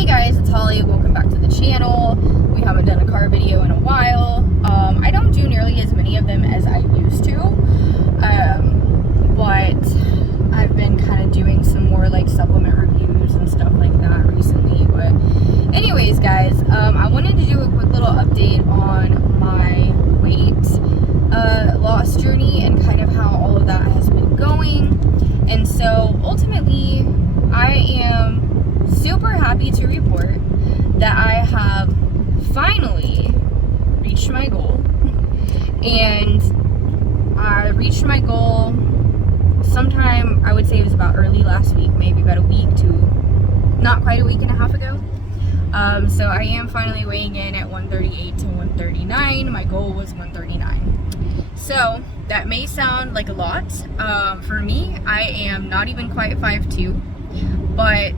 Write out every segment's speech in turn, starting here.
Hey guys, it's Holly. Welcome back to the channel. We haven't done a car video in a while. I don't do nearly as many of them as I used to, but I've been kind of doing some more like supplement reviews and stuff like that recently. But anyways, guys, I wanted to do a quick little update on my weight loss journey and kind of how all of that has been going. And so ultimately, I am super happy to report that I have finally reached my goal. And I reached my goal sometime, I would say it was about early last week, maybe about a week to not quite a week and a half ago. So I am finally weighing in at 138 to 139. My goal was 139. So that may sound like a lot. For me, I am not even quite 5'2", but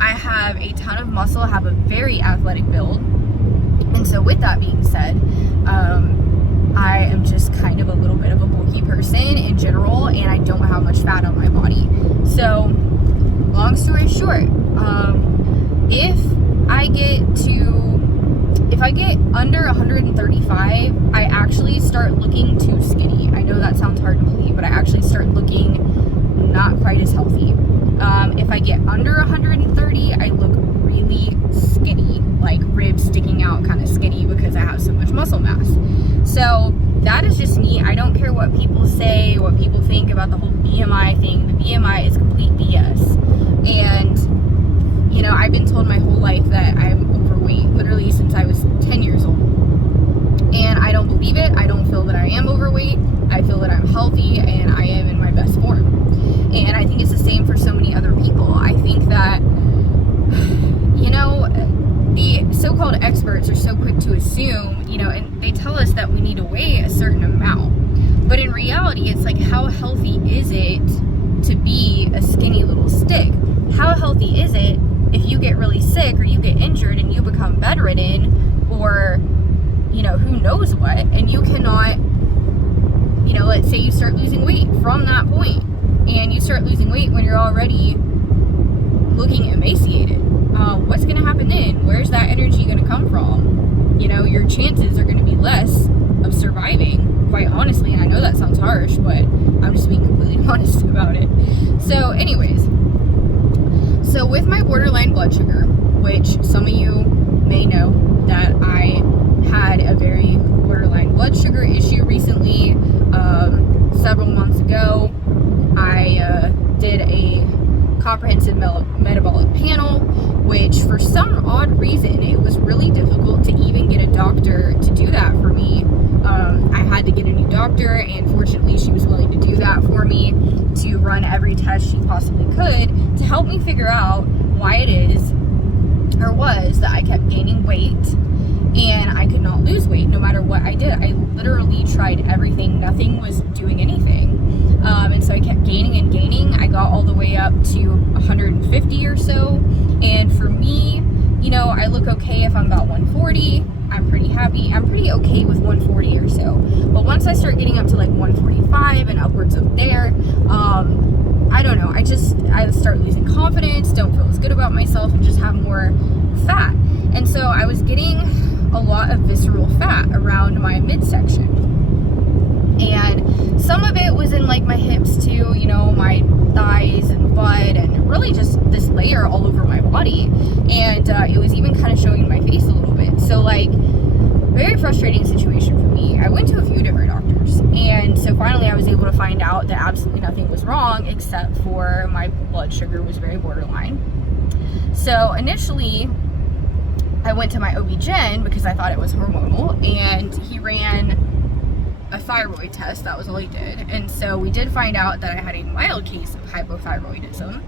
I have a ton of muscle, have a very athletic build. And so with that being said, I am just kind of a little bit of a bulky person in general, and I don't have much fat on my body. So long story short, if I get under 135, I actually start looking too skinny. I know that sounds hard to believe, but I actually start looking not quite as healthy. If I get under 130, I look really skinny, like ribs sticking out, kind of skinny because I have so much muscle mass. So that is just me. I don't care what people say, what people think about the whole BMI thing. The BMI is complete BS. And, you know, I've been told my whole life that I'm overweight, literally since I was 10 years old. And I don't believe it. I don't feel that I am overweight. I feel that I'm healthy and I am in my best form. And I think it's the same for so many other people. I think that, you know, the so-called experts are so quick to assume, you know, and they tell us that we need to weigh a certain amount. But in reality, it's like, how healthy is it to be a skinny little stick? How healthy is it if you get really sick or you get injured and you become bedridden or, you know, who knows what, and you cannot, you know, let's say you start losing weight from that point. And you start losing weight when you're already looking emaciated. What's going to happen then? Where's that energy going to come from? You know, your chances are going to be less of surviving, quite honestly. And I know that sounds harsh, but I'm just being completely honest about it. So anyways, so with my borderline blood sugar, which some of you may know that I had a very borderline blood sugar issue recently, several months ago. I did a comprehensive metabolic panel, which for some odd reason, it was really difficult to even get a doctor to do that for me. I had to get a new doctor, and fortunately she was willing to do that for me, to run every test she possibly could to help me figure out why it is, or was, that I kept gaining weight and I could not lose weight no matter what I did. I literally tried everything. Nothing was doing anything. And so I kept gaining and gaining. I got all the way up to 150 or so. And for me, you know, I look okay if I'm about 140. I'm pretty happy. I'm pretty okay with 140 or so. But once I start getting up to like 145 and upwards of there, I don't know. I start losing confidence, don't feel as good about myself, and just have more fat. And so I was getting a lot of visceral fat around my midsection. And some of it was in like my hips too, you know, my thighs and butt, and really just this layer all over my body. And it was even kind of showing my face a little bit. So like, very frustrating situation for me. I went to a few different doctors, and so finally I was able to find out that absolutely nothing was wrong except for my blood sugar was very borderline. So initially I went to my OB-GYN because I thought it was hormonal, and he ran a thyroid test. That was all he did. And so we did find out that I had a mild case of hypothyroidism.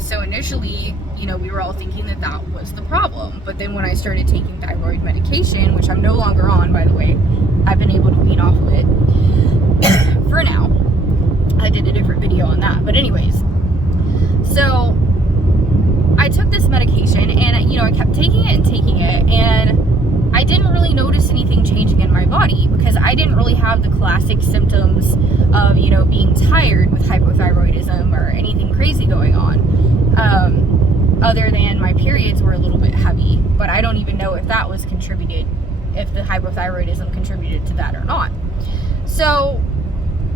So initially, you know, we were all thinking that that was the problem. But then when I started taking thyroid medication, which I'm no longer on, by the way, I've been able to wean off of it for now. I did a different video on that. But anyways, so I took this medication, and, you know, I kept taking it, and I didn't really notice anything changing in my body because I didn't really have the classic symptoms of, you know, being tired with hypothyroidism or anything crazy going on. other than my periods were a little bit heavy, but I don't even know if that was contributed, if the hypothyroidism contributed to that or not. So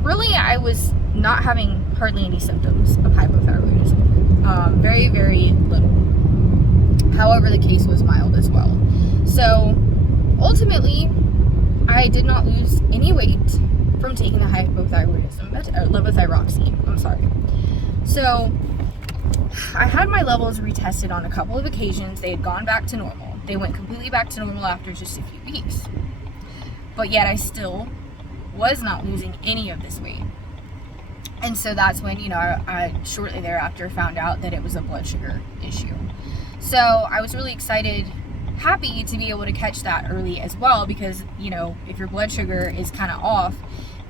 really, I was not having hardly any symptoms of hypothyroidism. Very, very little. However, the case was mild as well. So ultimately, I did not lose any weight from taking the levothyroxine. I'm sorry. So I had my levels retested on a couple of occasions. They had gone back to normal. They went completely back to normal after just a few weeks. But yet I still was not losing any of this weight. And so that's when, I shortly thereafter found out that it was a blood sugar issue. So I was really excited, happy to be able to catch that early as well, because, if your blood sugar is kind of off,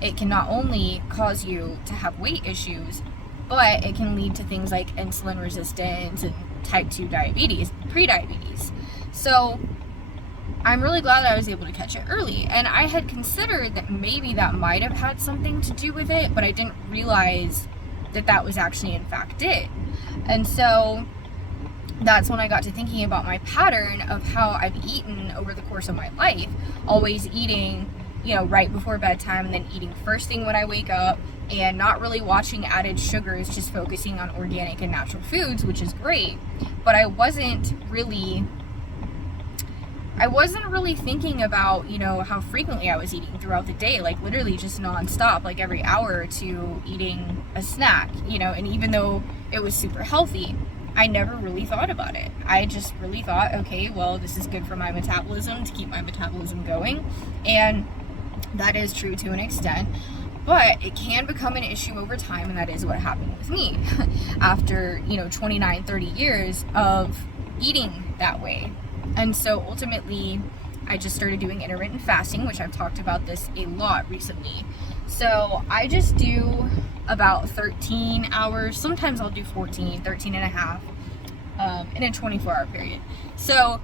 it can not only cause you to have weight issues, but it can lead to things like insulin resistance and type 2 diabetes, prediabetes. So I'm really glad that I was able to catch it early. And I had considered that maybe that might have had something to do with it, but I didn't realize that that was actually in fact it. And so that's when I got to thinking about my pattern of how I've eaten over the course of my life, always eating, right before bedtime, and then eating first thing when I wake up, and not really watching added sugars, just focusing on organic and natural foods, which is great. But I wasn't really thinking about, how frequently I was eating throughout the day, like literally just nonstop, like every hour or two eating a snack, and even though it was super healthy, I never really thought about it. I just really thought, okay, well, this is good for my metabolism, to keep my metabolism going. And that is true to an extent, but it can become an issue over time. And that is what happened with me after, 29, 30 years of eating that way. And so ultimately, I just started doing intermittent fasting, which I've talked about this a lot recently. So I just do about 13 hours. Sometimes I'll do 13 and a half in a 24-hour period. So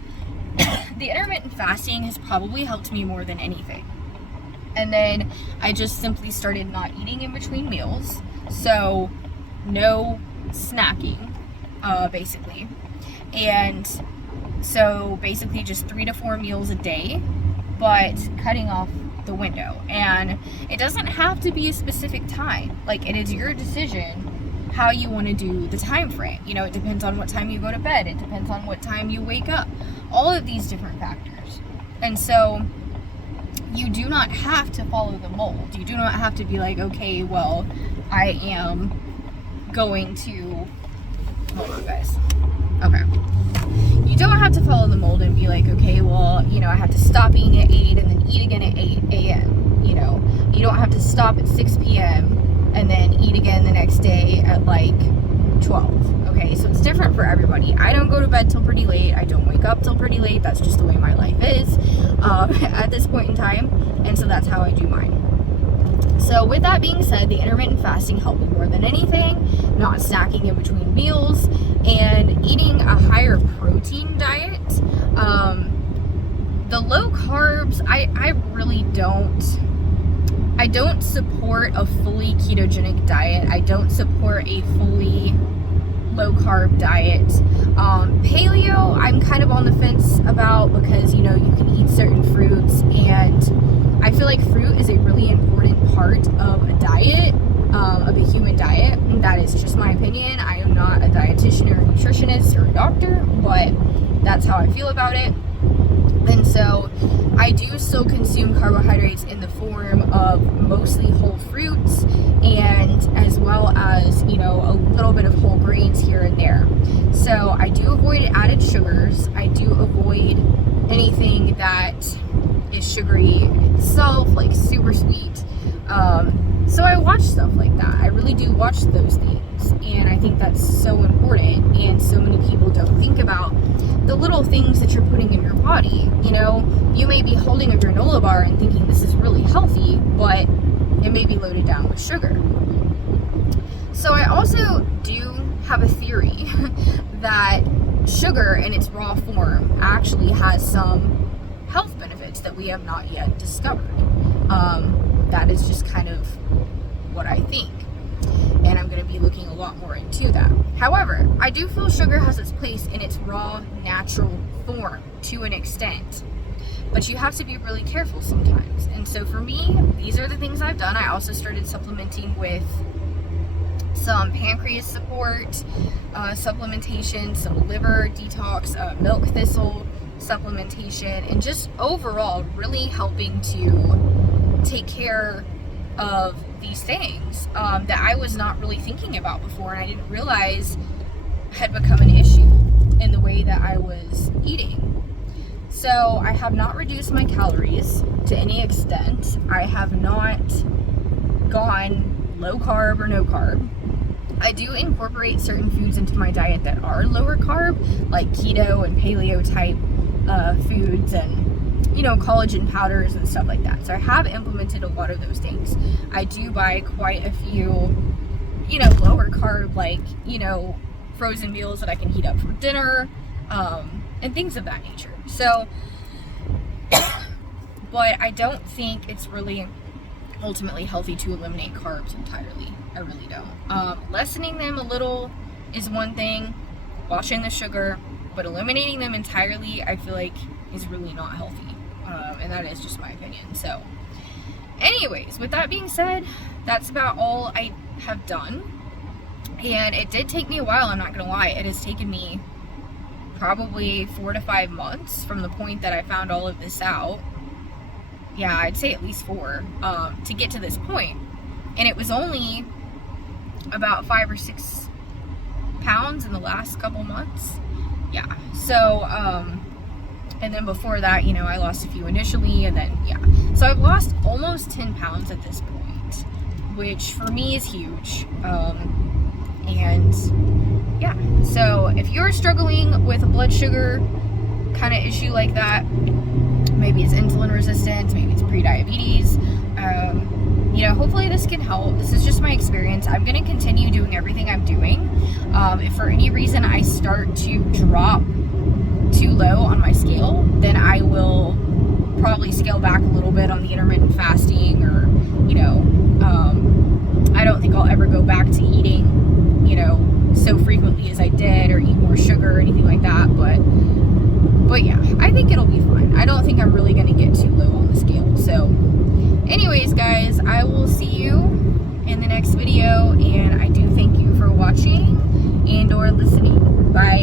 the intermittent fasting has probably helped me more than anything. And then I just simply started not eating in between meals. So no snacking, basically. And so basically just 3 to 4 meals a day, but cutting off the window. And it doesn't have to be a specific time. Like, it is your decision how you want to do the time frame. It depends on what time you go to bed. It depends on what time you wake up. All of these different factors. And so you do not have to follow the mold. You do not have to be like, okay, well, I am going to, hold on guys. Okay. You don't have to follow the mold and be like, okay, well, I have to stop eating at 8 and then eat again at 8 a.m. You don't have to stop at 6 p.m. and then eat again the next day at like 12. Okay, so it's different for everybody. I don't go to bed till pretty late. I don't wake up till pretty late. That's just the way my life is at this point in time. And so that's how I do mine. So with that being said, the intermittent fasting helped me more than anything. Not snacking in between meals and eating a higher protein diet. The low carbs, I really don't support a fully ketogenic diet. I don't support a fully low carb diet. Paleo, I'm kind of on the fence about, because you can eat certain fruits, and I feel like fruit is a really important part of a diet, of a human diet. And that is just my opinion. I am not a dietitian or a nutritionist or a doctor, but that's how I feel about it. And so I do still consume carbohydrates in the form of mostly whole fruits, and as well as, a little bit of whole grains here and there. So I do avoid added sugars. I do avoid anything that is sugary itself, like super sweet. So I watch stuff like that. I really do watch those things, and I think that's so important. And so many people don't think about the little things that you're putting in your body. You may be holding a granola bar and thinking this is really healthy, but it may be loaded down with sugar. So I also do have a theory that sugar in its raw form actually has some health benefits that we have not yet discovered. That is just kind of what I think. and I'm going to be looking a lot more into that. However, I do feel sugar has its place in its raw, natural form to an extent, but you have to be really careful sometimes. And so for me, these are the things I've done. I also started supplementing with some pancreas support, supplementation, some liver detox, milk thistle supplementation, and just overall really helping to take care of these things that I was not really thinking about before, and I didn't realize had become an issue in the way that I was eating. So I have not reduced my calories to any extent. I have not gone low carb or no carb. I do incorporate certain foods into my diet that are lower carb, like keto and paleo type foods, and collagen powders and stuff like that. So I have implemented a lot of those things. I do buy quite a few lower carb, like frozen meals that I can heat up for dinner, and things of that nature. So but I don't think it's really ultimately healthy to eliminate carbs entirely. I really don't. Lessening them a little is one thing, watching the sugar, but eliminating them entirely I feel like is really not healthy, and that is just my opinion. So anyways, with that being said, that's about all I have done, and it did take me a while, I'm not gonna lie. It has taken me probably 4 to 5 months from the point that I found all of this out. Yeah, I'd say at least 4 to get to this point. And it was only about 5 or 6 pounds in the last couple months. Yeah. So, and then before that, I lost a few initially, and then, yeah. So I've lost almost 10 pounds at this point, which for me is huge. And yeah, so if you're struggling with a blood sugar kind of issue like that, maybe it's insulin resistance, maybe it's pre-diabetes, hopefully this can help. This is just my experience. I'm going to continue doing everything I'm doing. If for any reason I start to drop too low on my scale, then I will probably scale back a little bit on the intermittent fasting, or I don't think I'll ever go back to eating so frequently as I did, or eat more sugar or anything like that, but yeah, I think it'll be fine. I don't think I'm really going to get too low on the scale. So anyways, guys, I will see you in the next video, and I do thank you for watching and or listening. Bye.